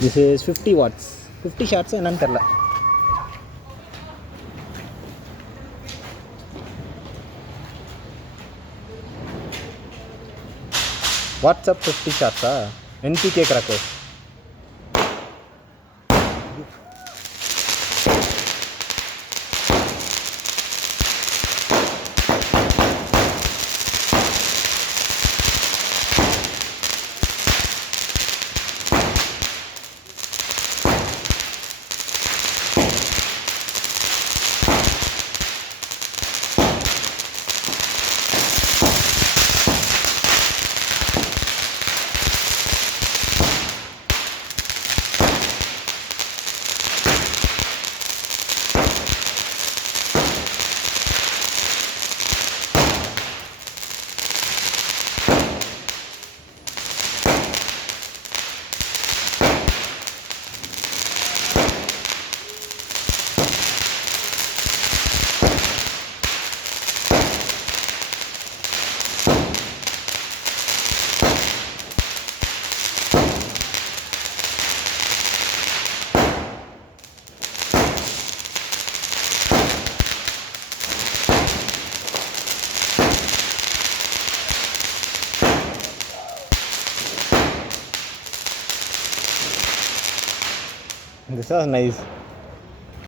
This is 50 watts. 50 shots என்னன்னு தெரியல. வாட்ஸ்அப் 50 ஷாட்ஸா? NPK crackers. This was nice.